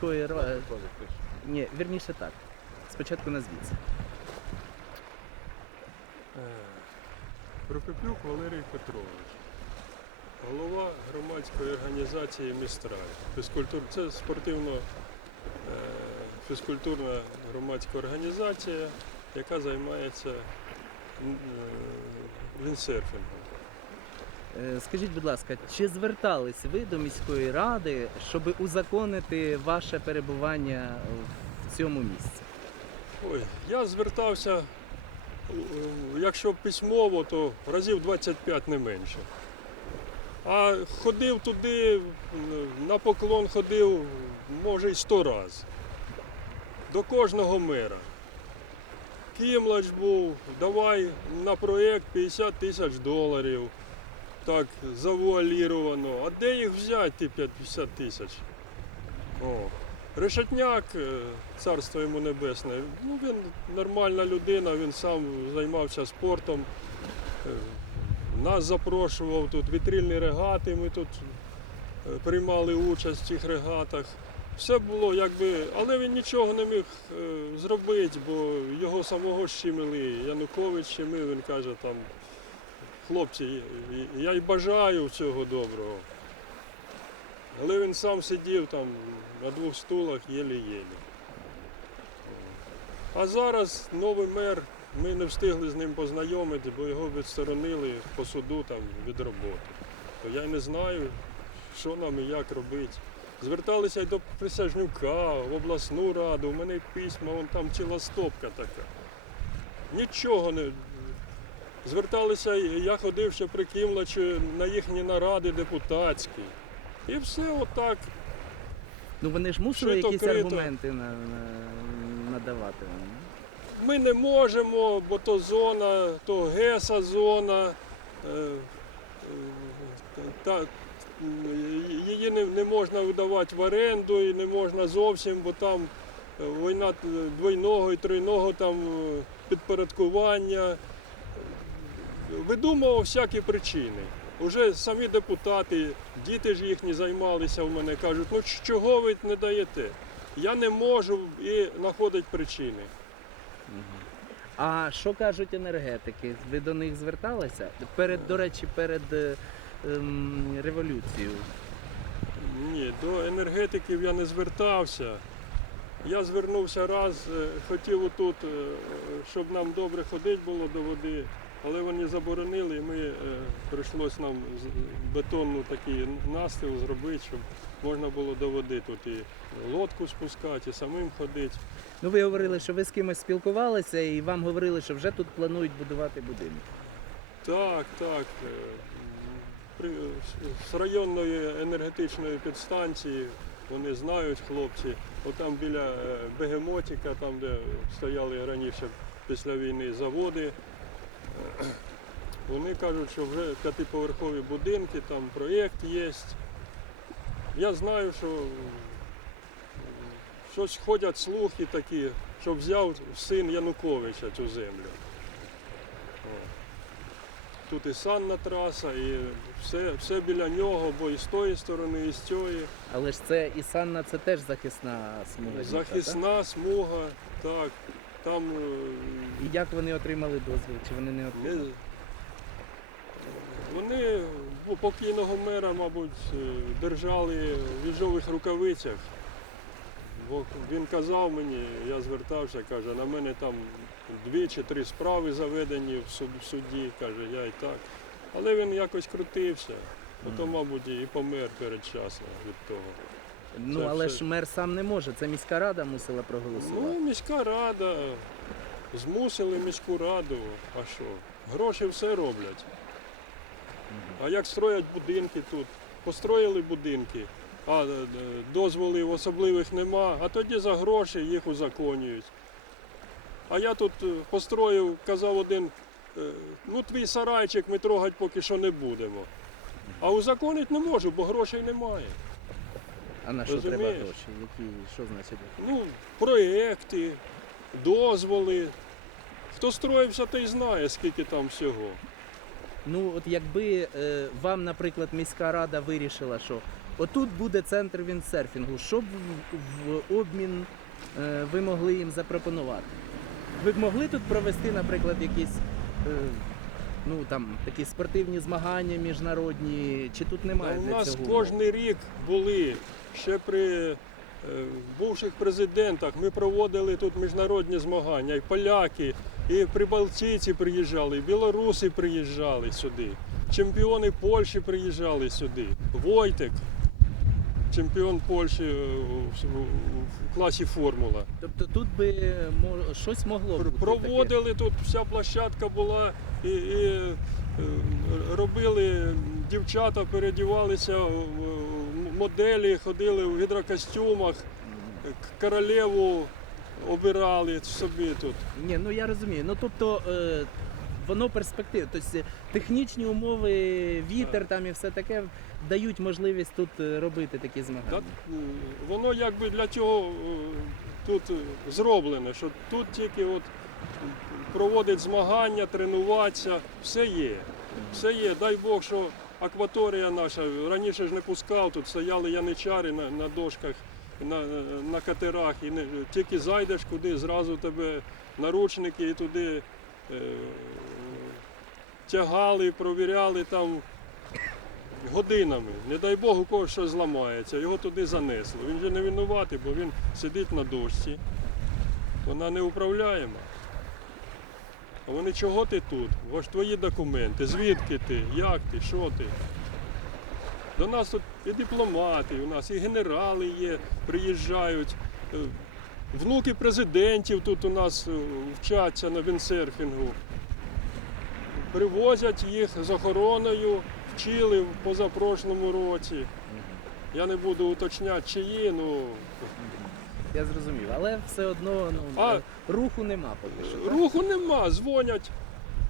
міської ради. Ні, вірніше так. Спочатку назвіться. Е, Прокопюк Валерій Петрович, голова громадської організації Містраль. Фізкультур... Це спортивно е, фізкультурна громадська організація, яка займається е, віндсерфінгом. Е, Скажіть, будь ласка, чи звертались ви до міської ради, щоб узаконити ваше перебування в цьому місці? Ой, я звертався, е, якщо письмово, то разів 25 не менше. А ходив туди, на поклон ходив, може, й 100 разів. До кожного мера. Кімлач був, давай на проєкт 50 тисяч доларів. Так, завуаліровано. А де їх взяти, ті 50 тисяч? О. Решетняк, е, царство йому небесне, ну він нормальна людина, він сам займався спортом. Е, Нас запрошував тут вітрильні регати, ми тут е, приймали участь в цих регатах. Все було якби, але він нічого не міг зробити, бо його самого щемили. Янукович щемив, він каже там, хлопці, я й бажаю цього доброго. Але він сам сидів там на двох стулах єлі-єлі. А зараз новий мер, ми не встигли з ним познайомити, бо його відсторонили по суду там, від роботи. То я не знаю, що нам і як робити. Зверталися й до Присяжнюка, в обласну раду, у мене письма, вон там ціла стопка така. Нічого не. Зверталися, я ходив ще при Кімлачі на їхні наради депутатські. І все отак. Ну вони ж мусили Шито якісь крито. аргументи на, на, надавати Ми не можемо, бо то зона, то ГЕСа зона, е, е, та, її не, не можна видавати в оренду і не можна зовсім, бо там е, війна двойного і тройного там е, підпорядкування. Видумував всякі причини. Уже самі депутати, діти ж їхні займалися в мене, кажуть, ну чого ви не даєте? Я не можу і знаходить причини. А що кажуть енергетики? Ви до них зверталися? Перед, до речі, перед е, ем, революцією. Ні, до енергетиків я не звертався. Я звернувся раз, е, хотів отут, е, щоб нам добре ходити було до води, але вони заборонили, і ми е, прийшлось нам бетонну такий настил зробити, щоб можна було до води тут і лодку спускати, і самим ходити. Ну ви говорили, що ви з кимось спілкувалися, і вам говорили, що вже тут планують будувати будинок. Так, так. е, З районної енергетичної підстанції вони знають хлопці. Отам біля е, Бегемотіка, там де стояли раніше після війни заводи. Вони кажуть, що вже п'ятиповерхові будинки, там проєкт є. Я знаю, що щось ходять слухи такі, що взяв син Януковича цю землю. Тут і санна траса, і все, все біля нього, бо і з тої сторони, і з цієї. Але ж це і Санна це теж захисна смуга. ріка, так? Захисна смуга, так. Там І як вони отримали дозвіл? Чи вони не е, отримали? вони покійного мера, мабуть, е, держали в віжових рукавицях. Бо він казав мені, я звертався, каже, на мене там дві чи три справи заведені в суді, каже, я і так. Але він якось крутився. Ото, мабуть, і помер передчасно від того. Ну це але все- ж мер сам не може. Це міська рада мусила проголосувати. Ну, міська рада, змусили міську раду. А що? Гроші все роблять. А як строять будинки тут? Построїли будинки, а е, е, дозволів особливих нема, а тоді за гроші їх узаконюють. А я тут е, построїв, казав один, е, ну твій сарайчик ми трогати поки що не будемо. А узаконити не можу, бо грошей немає. А на що треба розумієш? гроші? Які що значить? Ну, проєкти, дозволи. Хто строївся, той знає, скільки там всього. Ну от якби е, вам, наприклад, міська рада вирішила, що отут буде центр віндсерфінгу. Що б в, в обмін е, ви могли їм запропонувати? Ви б могли тут провести, наприклад, якісь е, ну там такі спортивні змагання міжнародні, чи тут немає Та у нас цього? кожен рік були ще при е, бувших президентах. Ми проводили тут міжнародні змагання. І поляки, і прибалтійці приїжджали, і білоруси приїжджали сюди. Чемпіони Польщі приїжджали сюди. Войтек, чемпіон Польщі е, в, класі Формула. Тобто тут би щось могло бути. таке. Проводили тут, вся площадка була і, і е, робили дівчата, передівалися в моделі, ходили в гідрокостюмах, королеву обирали собі тут. Ні, ну я розумію. Ну тобто е, воно перспектив. Тобто технічні умови, вітер там і все таке дають можливість тут е, робити такі змагання. е, воно якби для цього е, тут зроблене, що тут тільки от проводить змагання, тренуватися, все є. Все є. Дай Бог, що акваторія наша раніше ж не пускав, тут стояли яничари на, на дошках, на, на катерах, і не, тільки зайдеш куди, зразу тебе наручники і туди е, тягали, провіряли там годинами. Не дай Бог, у когось щось зламається, його туди занесло. Він же не винуватий, бо він сидить на дошці. Вона не управляєма. А вони чого ти тут? Ось твої документи, звідки ти, як ти, що ти? До нас тут і дипломати, у нас і генерали є, приїжджають. Е, Внуки президентів тут у нас е, вчаться на віндсерфінгу. Привозять їх з охороною, вчили в позапрошлому році. Я не буду уточняти, чиї, ну Я зрозумів, але все одно ну, А- е, руху нема поки що. так? Руху нема, дзвонять.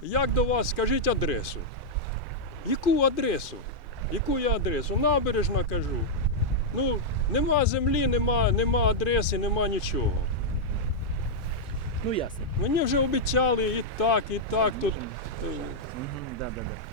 Як до вас, скажіть адресу. Яку адресу? Яку я адресу? Набережна кажу. Ну, нема землі, нема, нема адреси, нема нічого. Ну ясно. Мені вже обіцяли і так, і так. Тут е, Угу, да, да, да.